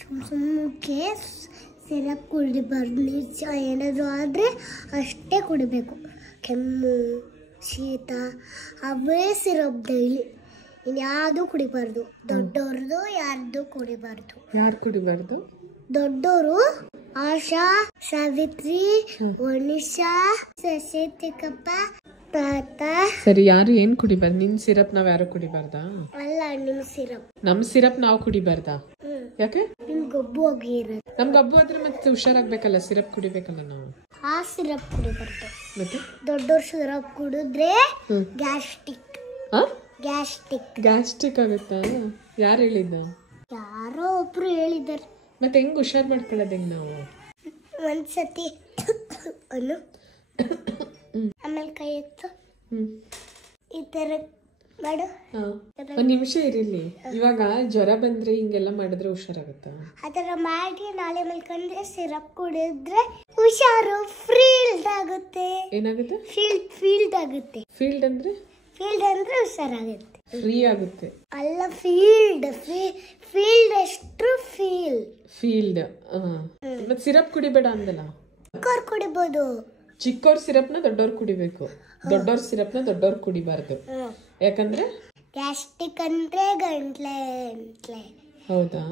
ಸುಮ್ಮಕ್ಕೆ syrup ಕುಡಿಬಾರ್ದು. ಏನಾದರೂ ಆದರೆ ಅಷ್ಟೇ ಕುಡಿಬೇಕು. ಕೆಮ್ಮು, ಶೀತ ಅವೇ ಸಿರಪ್ ಡೈಲಿ. ಇನ್ಯಾವುದೂ ಕುಡಿಬಾರ್ದು. ದೊಡ್ಡವ್ರದ್ದು ಯಾರ್ದು ಕುಡಿಬಾರ್ದು. ಯಾರು ಕುಡಿಬಾರ್ದು? ದೊಡ್ಡವರು ಆಶಾ, ಸಾವಿತ್ರಿ, ವನಿಷಾ, ಶಶಿಕಪ್ಪ, ತಾತ. ಸರಿ, ಯಾರು ಏನ್ ಕುಡಿಬಾರ್ದು? ನಿನ್ ಸಿರಪ್ ನಾವ್ ಯಾರು ಕುಡಿಬಾರ್ದಾ? ಅಲ್ಲ, ನಿಮ್ ಸಿರಪ್. ನಮ್ ಸಿರಪ್ ನಾವು ಕುಡಿಬಾರ್ದಾ? ಯಾಕೆ? ನಿಮ್ ಗಬ್ಬು ಆಗಿ ಇರೋದು. ನಮ್ ಗಬ್ಬು ಆದ್ರೆ ಮತ್ತೆ ಹುಷಾರಾಗ್ಬೇಕಲ್ಲ, ಸಿರಪ್ ಕುಡಿಬೇಕಲ್ಲ ನಾವು. ಆ ಸಿರಪ್ ಕುಡಿಬಾರ್ದು. ಮತ್ತೆ ದೊಡ್ಡವ್ರ ಸಿರಪ್ ಕುಡಿದ್ರೆ ಗ್ಯಾಸ್ಟ್ರಿಕ್. ಗ್ಯಾಸ್ಟ್ರಿಕ್ ಆಗುತ್ತಾ? ಯಾರು ಹೇಳಿದ್ದ? ಯಾರೋ ಒಬ್ರು ಹೇಳಿದಾರೆ. ಮತ್ತೆ ಹೆಂಗ್ ಹುಷಾರ್ ಮಾಡ್ಕೊಳ್ಳೋದು ಹೆಂಗ್ ನಾವು? ಒಂದ್ಸತಿ ಆಮೇಲೆ ಕೈ ಎತ್ತು ಈ ತರ ಮಾಡು. ಒಂದ್ ನಿಮಿಷ ಇರಿಲಿ. ಇವಾಗ ಜ್ವರ ಬಂದ್ರೆ ಹಿಂಗೆಲ್ಲ ಮಾಡಿದ್ರೆ ಹುಷಾರಾಗುತ್ತಾ? ಆತರ ಮಾಡಿ ನಾಳೆ ಮಲ್ಕೊಂಡ್ರೆ ಸಿರಪ್ ಕುಡಿದ್ರೆ ಹುಷಾರು. ಫೀಲ್ಡ್ ಆಗುತ್ತೆ. ಏನಾಗುತ್ತೆ? ಫೀಲ್ಡ್ ಆಗುತ್ತೆ. ಫೀಲ್ಡ್ ಅಂದ್ರೆ ಹುಷಾರಾಗುತ್ತೆ. ಫ್ರೀ ಆಗುತ್ತೆ. ಅಲ್ಲ, ಫೀಲ್ಡ್ ಎಷ್ಟು ಫೀಲ್ಡ್. ಮತ್ತೆ ಸಿರಪ್ ಕುಡಿಬೇಡ ಅಂದಲ್ಲ. ಚಿಕ್ಕವ್ರು ಕುಡಿಬೋದು. ಚಿಕ್ಕವ್ರ ಸಿರಪ್ನ ದೊಡ್ಡವ್ರು ಕುಡಿಬೇಕು. ದೊಡ್ಡವ್ರ ಸಿರಪ್ನ ದೊಡ್ಡವ್ರು ಕುಡಿಬಾರ್ದು. ಯಾಕಂದ್ರೆ ಗ್ಯಾಸ್ಟ್ರಿಕ್ ಅಂದ್ರೆ ಗಂಟ್ಲೆ. ಹೌದಾ?